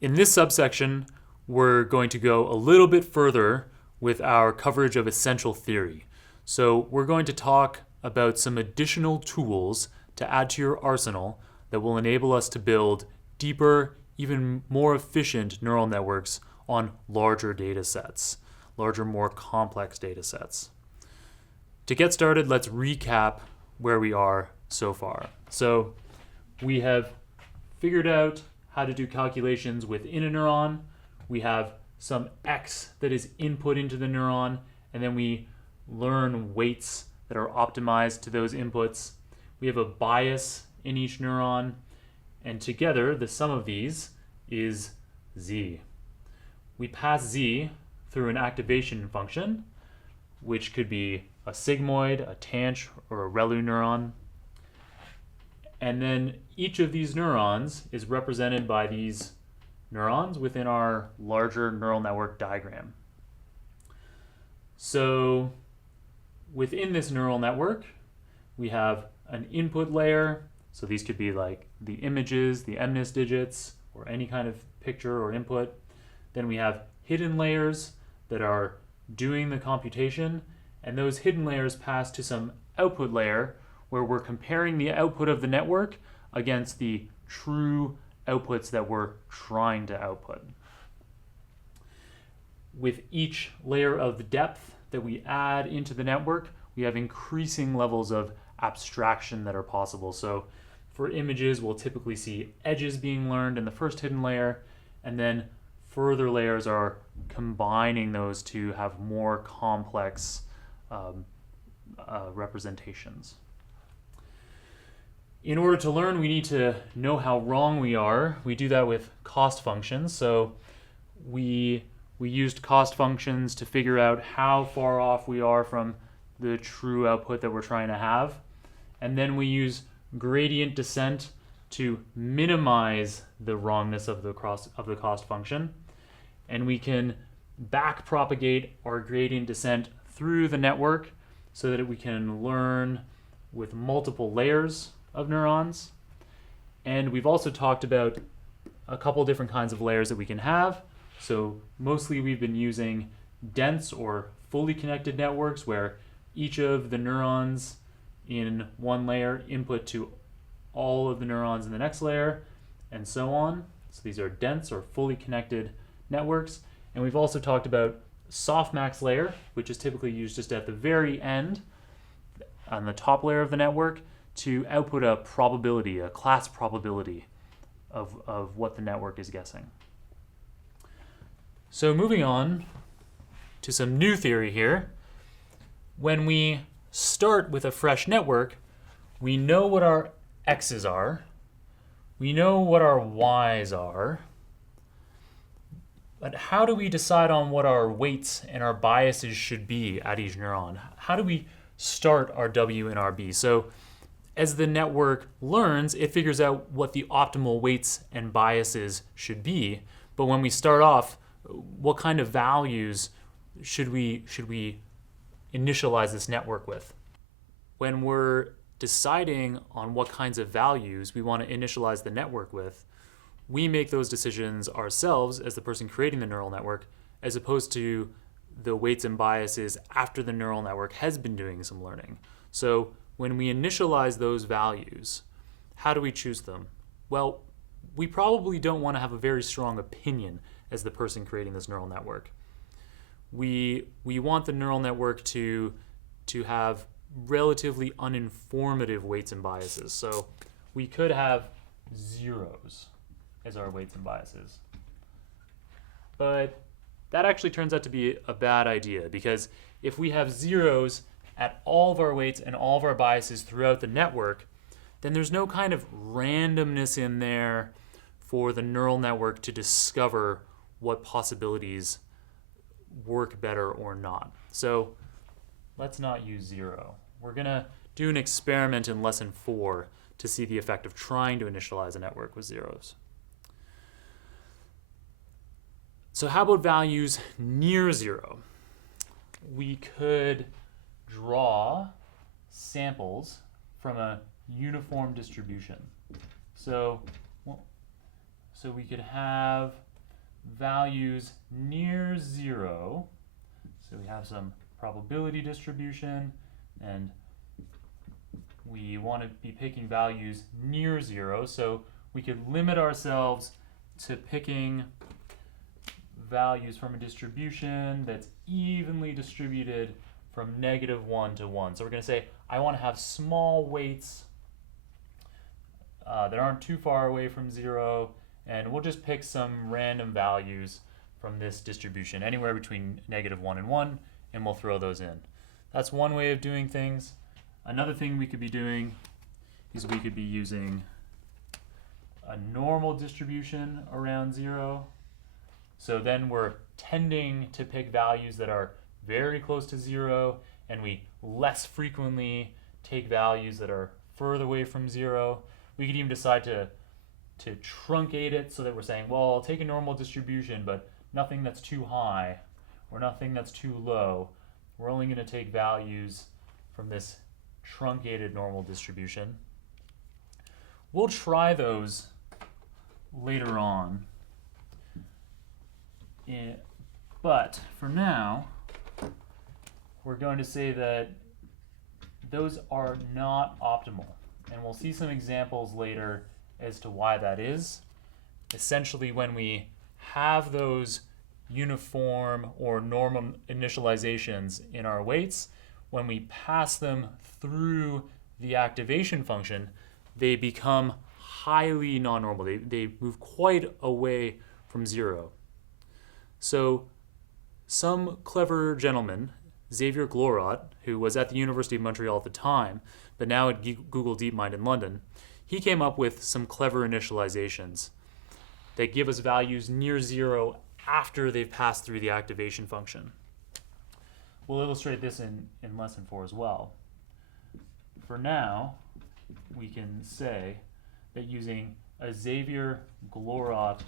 In this subsection, we're going to go a little bit further with our coverage of essential theory. So we're going to talk about some additional tools to add to your arsenal that will enable us to build deeper, even more efficient neural networks on larger data sets, larger, more complex data sets. To get started, let's recap where we are so far. So we have figured out how to do calculations within a neuron. We have some X that is input into the neuron, and then we learn weights that are optimized to those inputs. We have a bias in each neuron, and together the sum of these is Z. We pass Z through an activation function, which could be a sigmoid, a tanh, or a ReLU neuron. And then each of these neurons is represented by these neurons within our larger neural network diagram. So within this neural network, we have an input layer. So these could be like the images, the MNIST digits, or any kind of picture or input. Then we have hidden layers that are doing the computation, and those hidden layers pass to some output layer where we're comparing the output of the network against the true outputs that we're trying to output. With each layer of depth that we add into the network, we have increasing levels of abstraction that are possible. So for images, we'll typically see edges being learned in the first hidden layer, and then further layers are combining those to have more complex representations. In order to learn, we need to know how wrong we are. We do that with cost functions. So we used cost functions to figure out how far off we are from the true output that we're trying to have. And then we use gradient descent to minimize the wrongness of the cost function. And we can back propagate our gradient descent through the network so that we can learn with multiple layers of neurons. And we've also talked about a couple different kinds of layers that we can have. So mostly we've been using dense or fully connected networks where each of the neurons in one layer input to all of the neurons in the next layer, and so on. So these are dense or fully connected networks. And we've also talked about softmax layer, which is typically used just at the very end on the top layer of the network to output a probability, a class probability of what the network is guessing. So moving on to some new theory here. When we start with a fresh network, we know what our X's are, we know what our Y's are, but how do we decide on what our weights and our biases should be at each neuron? How do we start our W and our B? So as the network learns, it figures out what the optimal weights and biases should be. But when we start off, what kind of values should we initialize this network with? When we're deciding on what kinds of values we want to initialize the network with, we make those decisions ourselves as the person creating the neural network, as opposed to the weights and biases after the neural network has been doing some learning. So when we initialize those values, how do we choose them? Well, we probably don't want to have a very strong opinion as the person creating this neural network. We want the neural network to have relatively uninformative weights and biases. So we could have zeros as our weights and biases. But that actually turns out to be a bad idea, because if we have zeros at all of our weights and all of our biases throughout the network, then there's no kind of randomness in there for the neural network to discover what possibilities work better or not. So let's not use zero. We're going to do an experiment in lesson 4 to see the effect of trying to initialize a network with zeros. So how about values near zero? We could draw samples from a uniform distribution. So we could have values near 0. So we have some probability distribution, and we want to be picking values near 0. So we could limit ourselves to picking values from a distribution that's evenly distributed from -1 to 1. So we're going to say I want to have small weights that aren't too far away from 0, and we'll just pick some random values from this distribution, anywhere between -1 and 1, and we'll throw those in. That's one way of doing things. Another thing we could be doing is we could be using a normal distribution around 0. So then we're tending to pick values that are very close to 0, and we less frequently take values that are further away from 0. We could even decide to truncate it so that we're saying, well, I'll take a normal distribution, but nothing that's too high or nothing that's too low. We're only going to take values from this truncated normal distribution. We'll try those later on. But for now, we're going to say that those are not optimal. And we'll see some examples later as to why that is. Essentially, when we have those uniform or normal initializations in our weights, when we pass them through the activation function, they become highly non-normal. They move quite away from 0. So some clever gentleman, Xavier Glorot, who was at the University of Montreal at the time, but now at Google DeepMind in London, he came up with some clever initializations that give us values near 0 after they've passed through the activation function. We'll illustrate this in lesson 4 as well. For now, we can say that using a Xavier Glorot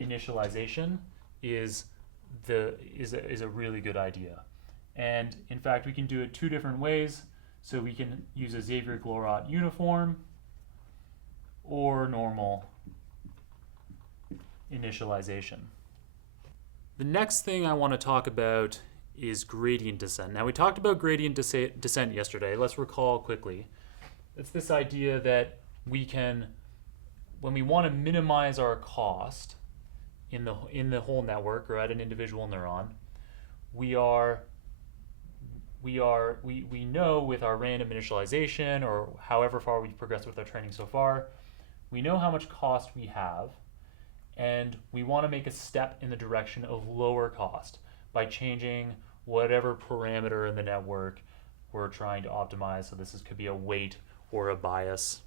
initialization is a really good idea. And in fact, we can do it 2 different ways. So we can use a Xavier Glorot uniform or normal initialization. The next thing I want to talk about is gradient descent. Now, we talked about gradient descent yesterday. Let's recall quickly. It's this idea that we can, when we want to minimize our cost in the whole network or at an individual neuron, we know with our random initialization, or however far we've progressed with our training so far, we know how much cost we have, and we want to make a step in the direction of lower cost by changing whatever parameter in the network we're trying to optimize. So this could be a weight or a bias.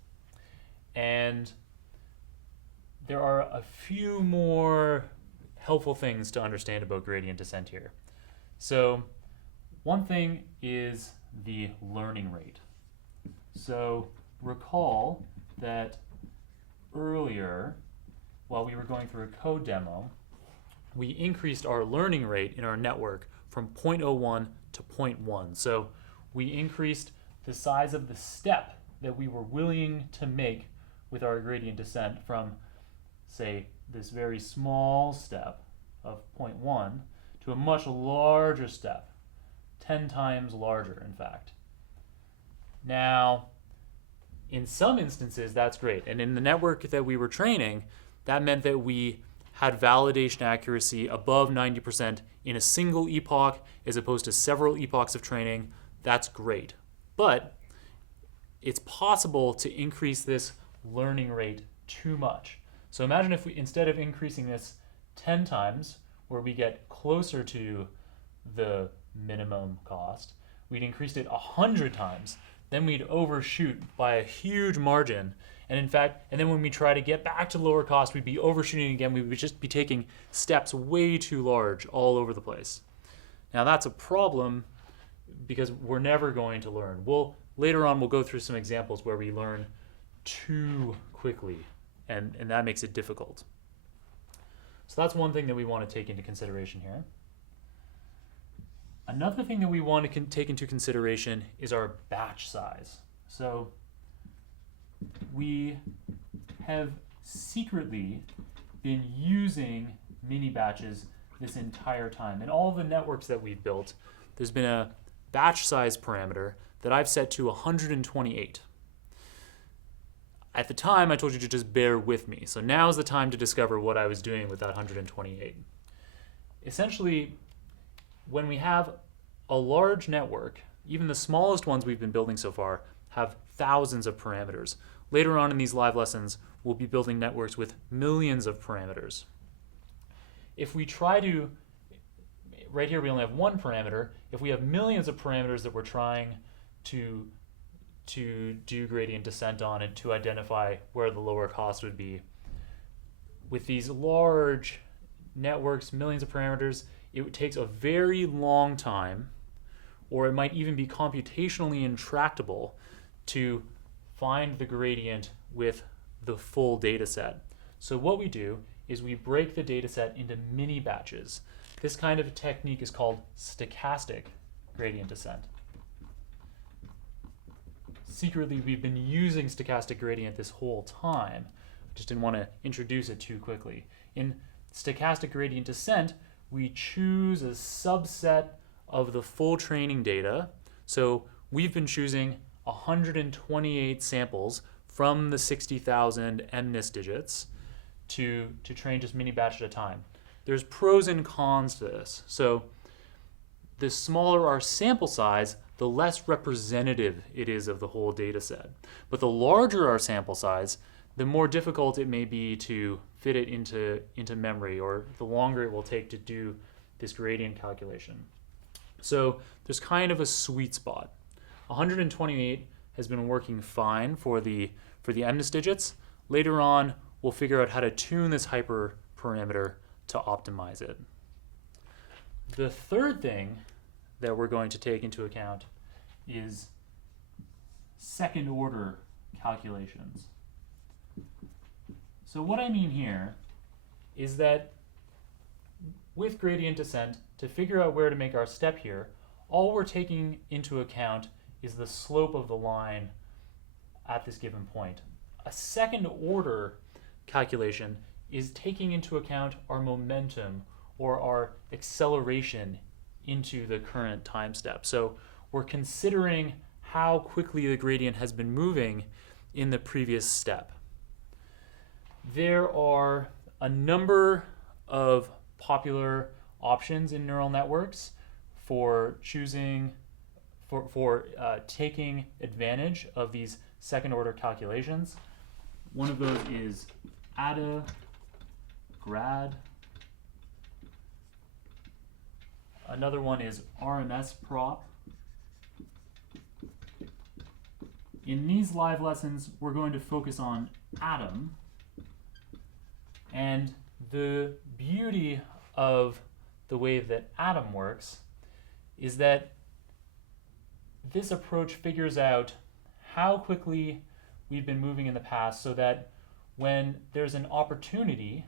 And there are a few more helpful things to understand about gradient descent here. So one thing is the learning rate. So recall that earlier, while we were going through a code demo, we increased our learning rate in our network from 0.01 to 0.1. So we increased the size of the step that we were willing to make with our gradient descent from, say, this very small step of 0.1 to a much larger step, 10 times larger, in fact. Now, in some instances, that's great. And in the network that we were training, that meant that we had validation accuracy above 90% in a single epoch as opposed to several epochs of training. That's great. But it's possible to increase this learning rate too much. So imagine if we, instead of increasing this 10 times, where we get closer to the minimum cost, we'd increased it 100 times. Then we'd overshoot by a huge margin. And in fact, and then when we try to get back to lower cost, we'd be overshooting again. We would just be taking steps way too large all over the place. Now that's a problem because we're never going to learn. Later on, we'll go through some examples where we learn too quickly, and that makes it difficult. So that's one thing that we want to take into consideration here. Another thing that we want to take into consideration is our batch size. So we have secretly been using mini batches this entire time. In all the networks that we've built, there's been a batch size parameter that I've set to 128. At the time, I told you to just bear with me. So now is the time to discover what I was doing with that 128. Essentially, when we have a large network, even the smallest ones we've been building so far have thousands of parameters. Later on in these live lessons, we'll be building networks with millions of parameters. If we try to, right here we only have one parameter, if we have millions of parameters that we're trying to do gradient descent on and to identify where the lower cost would be, with these large networks, millions of parameters, it takes a very long time, or it might even be computationally intractable to find the gradient with the full data set. So what we do is we break the data set into mini batches. This kind of a technique is called stochastic gradient descent. Secretly, we've been using stochastic gradient this whole time. Just didn't want to introduce it too quickly. In stochastic gradient descent, we choose a subset of the full training data. So we've been choosing 128 samples from the 60,000 MNIST digits to train just mini batch at a time. There's pros and cons to this. So the smaller our sample size, the less representative it is of the whole data set. But the larger our sample size, the more difficult it may be to fit it into memory, or the longer it will take to do this gradient calculation. So there's kind of a sweet spot. 128 has been working fine for the MNIST digits. Later on, we'll figure out how to tune this hyperparameter to optimize it. The third thing that we're going to take into account is second order calculations. So what I mean here is that with gradient descent, to figure out where to make our step here, all we're taking into account is the slope of the line at this given point. A second order calculation is taking into account our momentum or our acceleration into the current time step. So we're considering how quickly the gradient has been moving in the previous step. There are a number of popular options in neural networks for choosing, for taking advantage of these second order calculations. One of those is ADA, GRAD. Another one is RMS prop. In these live lessons, we're going to focus on ATOM. And the beauty of the way that ATOM works is that this approach figures out how quickly we've been moving in the past, so that when there's an opportunity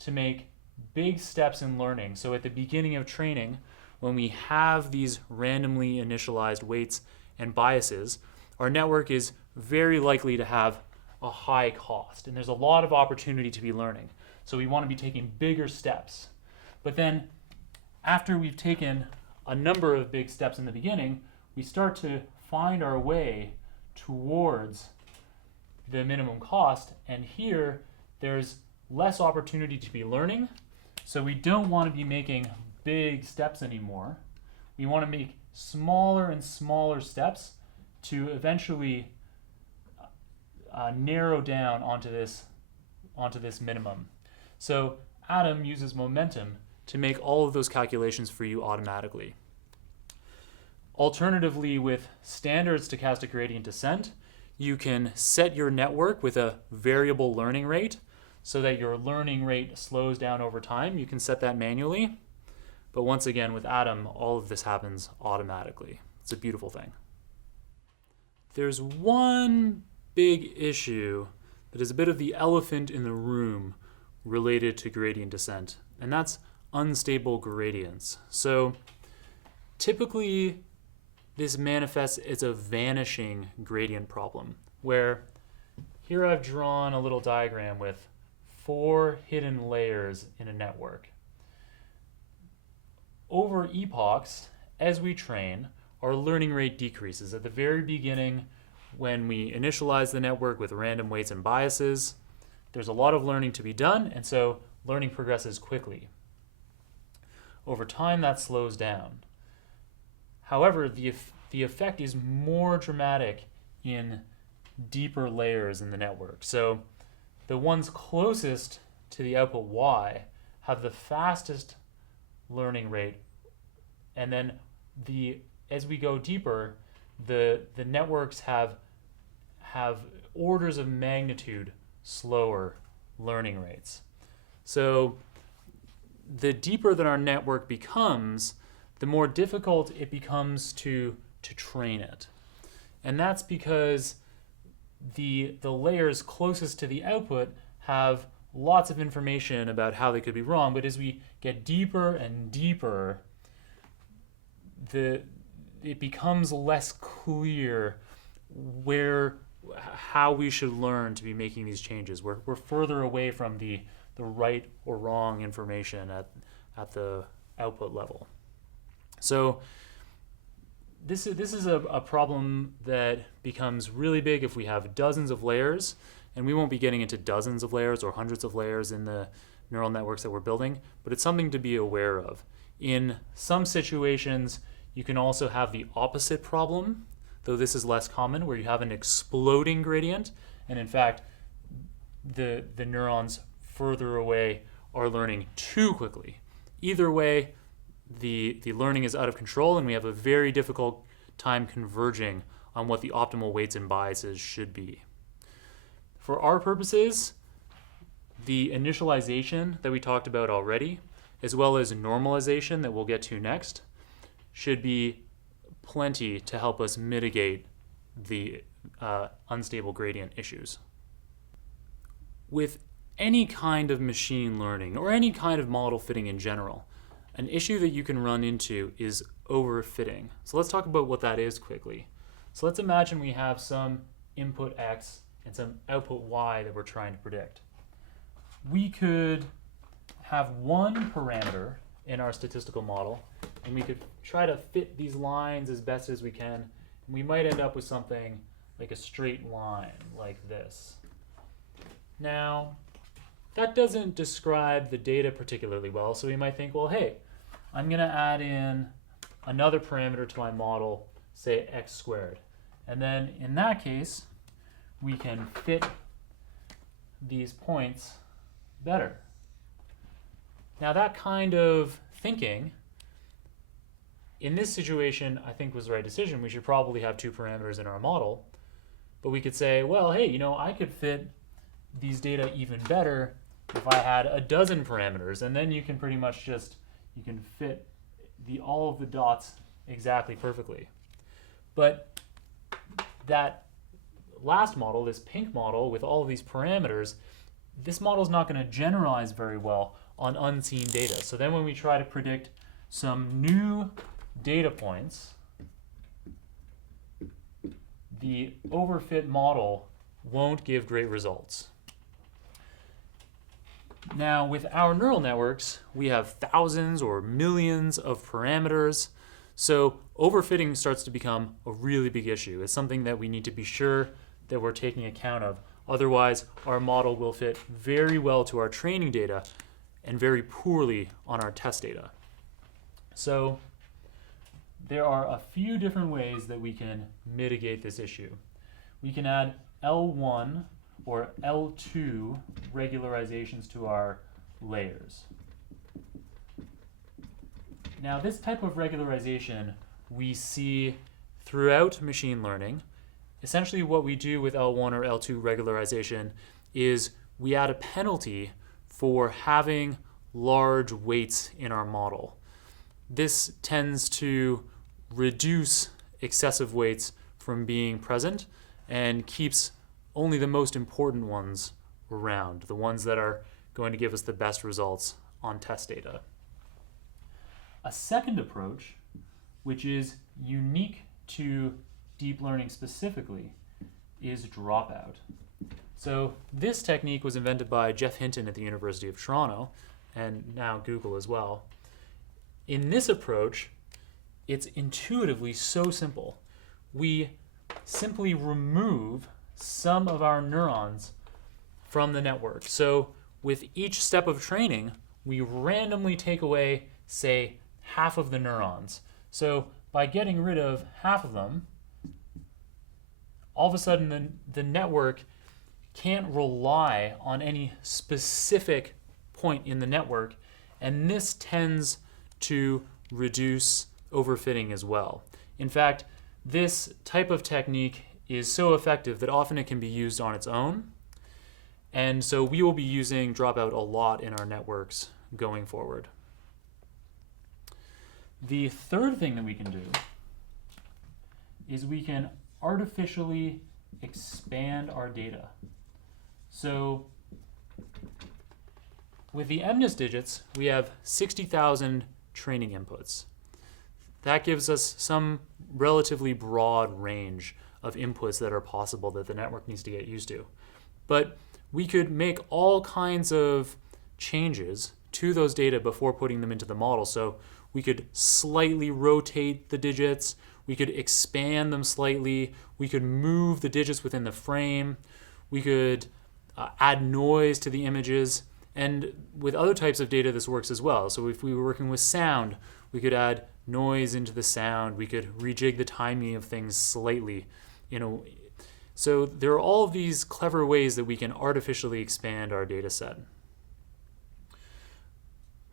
to make big steps in learning, so at the beginning of training, when we have these randomly initialized weights and biases, our network is very likely to have a high cost, and there's a lot of opportunity to be learning. So we want to be taking bigger steps. But then after we've taken a number of big steps in the beginning, we start to find our way towards the minimum cost, and here there's less opportunity to be learning. So we don't want to be making big steps anymore. We want to make smaller and smaller steps to eventually narrow down onto this minimum. So ATOM uses momentum to make all of those calculations for you automatically. Alternatively, with standard stochastic gradient descent, you can set your network with a variable learning rate so that your learning rate slows down over time. You can set that manually. But once again, with ATOM, all of this happens automatically. It's a beautiful thing. There's one big issue that is a bit of the elephant in the room related to gradient descent, and that's unstable gradients. So typically, this manifests as a vanishing gradient problem, where here I've drawn a little diagram with 4 hidden layers in a network. Over epochs, as we train, our learning rate decreases. At the very beginning, when we initialize the network with random weights and biases, there's a lot of learning to be done, and so learning progresses quickly. Over time, that slows down. However, the effect is more dramatic in deeper layers in the network. So the ones closest to the output y have the fastest learning rate, and then as we go deeper, the networks have orders of magnitude slower learning rates. So the deeper that our network becomes, the more difficult it becomes to train it. And that's because the layers closest to the output have lots of information about how they could be wrong, but as we get deeper and deeper, it becomes less clear how we should learn to be making these changes. We're further away from the right or wrong information at the output level. So this is a problem that becomes really big if we have dozens of layers, and we won't be getting into dozens of layers or hundreds of layers in the neural networks that we're building, but it's something to be aware of. In some situations, you can also have the opposite problem, though this is less common, where you have an exploding gradient, and in fact, the neurons further away are learning too quickly. Either way, the learning is out of control, and we have a very difficult time converging on what the optimal weights and biases should be. For our purposes, the initialization that we talked about already, as well as normalization that we'll get to next, should be plenty to help us mitigate the unstable gradient issues. With any kind of machine learning or any kind of model fitting in general, an issue that you can run into is overfitting. So let's talk about what that is quickly. So let's imagine we have some input x and some output y that we're trying to predict. We could have one parameter in our statistical model, and we could try to fit these lines as best as we can, and we might end up with something like a straight line like this. Now, that doesn't describe the data particularly well, so we might think, well, hey, I'm going to add in another parameter to my model, say x squared. And then in that case, we can fit these points better. Now that kind of thinking, in this situation, I think was the right decision. We should probably have two parameters in our model. But we could say, well, hey, I could fit these data even better if I had a dozen parameters, and then you can pretty much you can fit all of the dots exactly perfectly. But that last model, this pink model with all of these parameters, this model is not going to generalize very well on unseen data. So then when we try to predict some new data points, the overfit model won't give great results. Now, with our neural networks, we have thousands or millions of parameters, so overfitting starts to become a really big issue. It's something that we need to be sure that we're taking account of. Otherwise, our model will fit very well to our training data and very poorly on our test data. So there are a few different ways that we can mitigate this issue. We can add L1 or L2 regularizations to our layers. Now, this type of regularization we see throughout machine learning. Essentially what we do with L1 or L2 regularization is we add a penalty for having large weights in our model. This tends to reduce excessive weights from being present and keeps only the most important ones around, the ones that are going to give us the best results on test data. A second approach, which is unique to deep learning specifically, is dropout. So this technique was invented by Jeff Hinton at the University of Toronto, and now Google as well. In this approach, it's intuitively so simple. We simply remove some of our neurons from the network. So with each step of training, we randomly take away, say, half of the neurons. So by getting rid of half of them, all of a sudden the network can't rely on any specific point in the network, and this tends to reduce overfitting as well. In fact, this type of technique is so effective that often it can be used on its own, and so we will be using dropout a lot in our networks going forward. The third thing that we can do is we can artificially expand our data. So with the MNIST digits, we have 60,000 training inputs. That gives us some relatively broad range of inputs that are possible that the network needs to get used to. But we could make all kinds of changes to those data before putting them into the model. So we could slightly rotate the digits, we could expand them slightly, we could move the digits within the frame, we could add noise to the images, and with other types of data this works as well. So if we were working with sound, we could add noise into the sound, we could rejig the timing of things slightly. So there are all of these clever ways that we can artificially expand our data set.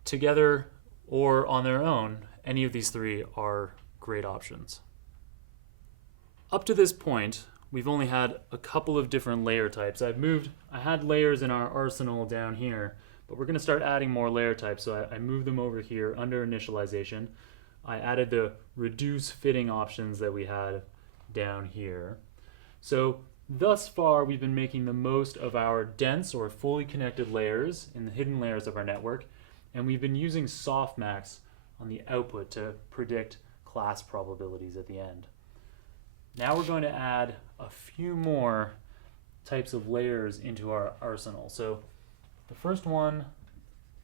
Together or on their own, any of these three are great options. Up to this point, we've only had a couple of different layer types. I had layers in our arsenal down here, but we're going to start adding more layer types. So I moved them over here under initialization. I added the reduce fitting options that we had down here. So thus far, we've been making the most of our dense or fully connected layers in the hidden layers of our network, and we've been using softmax on the output to predict class probabilities at the end. Now we're going to add a few more types of layers into our arsenal. So the first one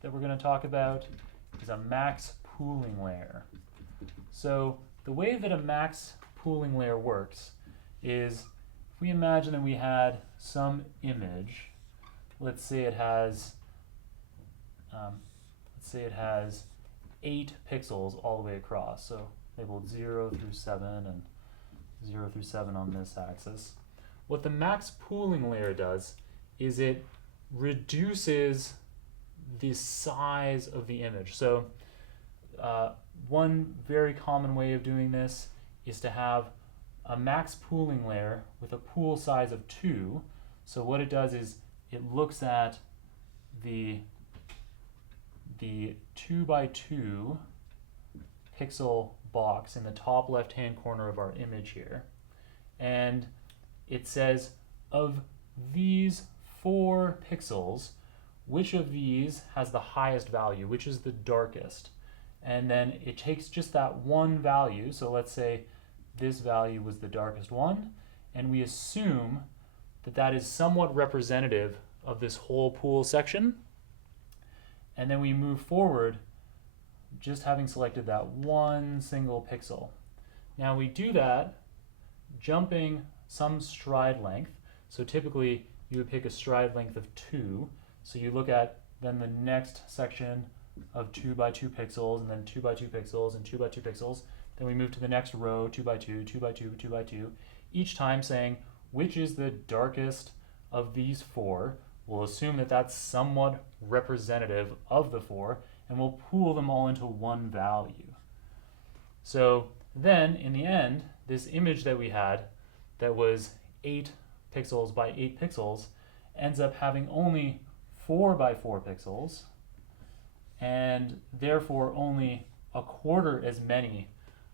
that we're going to talk about is a max pooling layer. So the way that a max pooling layer works is if we imagine that we had some image, let's say it has 8 pixels all the way across, so labeled 0 through 7 and 0 through 7 on this axis. What the max pooling layer does is it reduces the size of the image. So one very common way of doing this is to have a max pooling layer with a pool size of 2. So what it does is it looks at the 2 by 2 pixel box in the top left hand corner of our image here, and it says of these 4 pixels, which of these has the highest value, which is the darkest, and then it takes just that one value. So let's say this value was the darkest one, and we assume that that is somewhat representative of this whole pool section, and then we move forward just having selected that one single pixel. Now we do that jumping some stride length. So typically you would pick a stride length of 2. So you look at then the next section of 2 by 2 pixels, and then 2 by 2 pixels, and 2 by 2 pixels. Then we move to the next row, 2 by 2, 2 by 2, 2 by 2, each time saying which is the darkest of these 4. We'll assume that that's somewhat representative of the 4, and we'll pool them all into one value. So then, in the end, this image that we had that was 8 pixels by 8 pixels ends up having only 4 by 4 pixels, and therefore only a quarter as many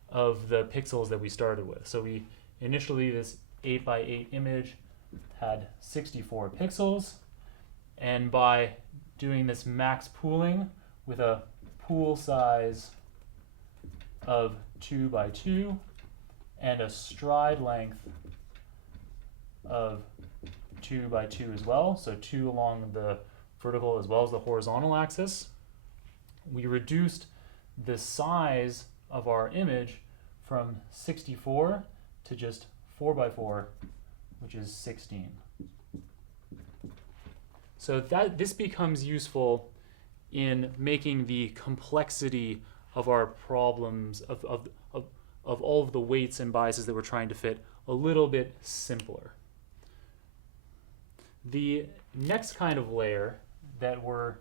of the pixels that we started with. So we initially, this 8 by 8 image had 64 pixels, and by doing this max pooling with a pool size of 2 by 2 and a stride length of 2 by 2 as well, so 2 along the vertical as well as the horizontal axis. We reduced the size of our image from 64 to just 4 by 4, which is 16. So this becomes useful in making the complexity of our problems, of all of the weights and biases that we're trying to fit, a little bit simpler. The next kind of layer that we're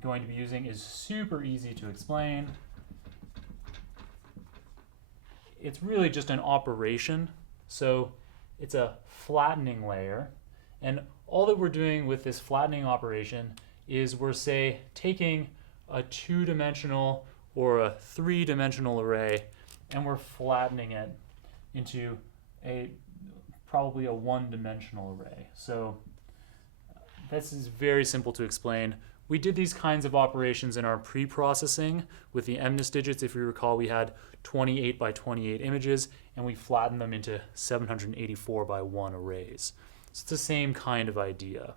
going to be using is super easy to explain. It's really just an operation. So it's a flattening layer. And all that we're doing with this flattening operation is we're, say, taking a 2-dimensional or a 3-dimensional array and we're flattening it into probably a 1-dimensional array. So this is very simple to explain. We did these kinds of operations in our pre-processing with the MNIST digits. If you recall, we had 28 by 28 images and we flattened them into 784 by 1 arrays. So it's the same kind of idea.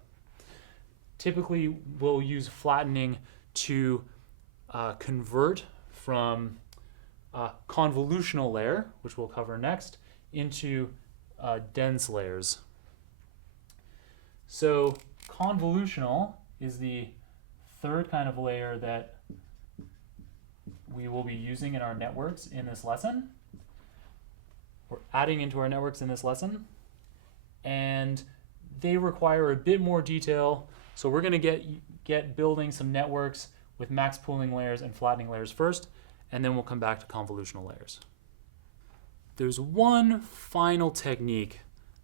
Typically, we'll use flattening to convert from convolutional layer, which we'll cover next, into dense layers. So convolutional is the third kind of layer that we will be using in our networks in this lesson. We're adding into our networks in this lesson, and they require a bit more detail. So we're going to get building some networks with max pooling layers and flattening layers first, and then we'll come back to convolutional layers. There's one final technique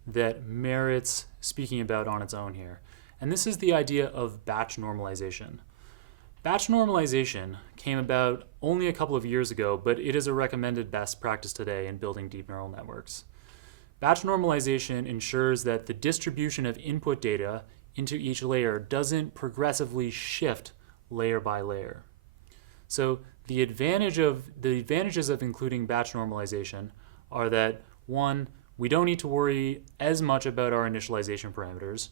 that merits speaking about on its own here, and this is the idea of batch normalization. Batch normalization came about only a couple of years ago, but it is a recommended best practice today in building deep neural networks. Batch normalization ensures that the distribution of input data into each layer doesn't progressively shift layer by layer. So the advantages of including batch normalization are that, 1, we don't need to worry as much about our initialization parameters.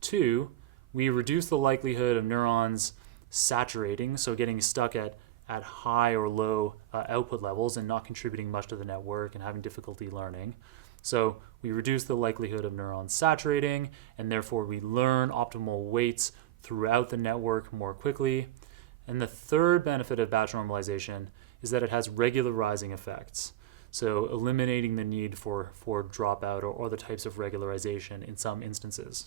2, we reduce the likelihood of neurons saturating, so getting stuck at high or low output levels and not contributing much to the network and having difficulty learning. So we reduce the likelihood of neurons saturating, and therefore we learn optimal weights throughout the network more quickly. And the third benefit of batch normalization is that it has regularizing effects, so eliminating the need for dropout or other types of regularization in some instances.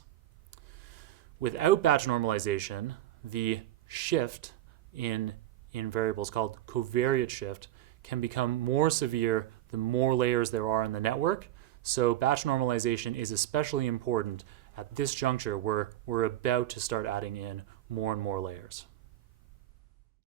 Without batch normalization, the shift in variables called covariate shift can become more severe the more layers there are in the network. So batch normalization is especially important at this juncture where we're about to start adding in more and more layers.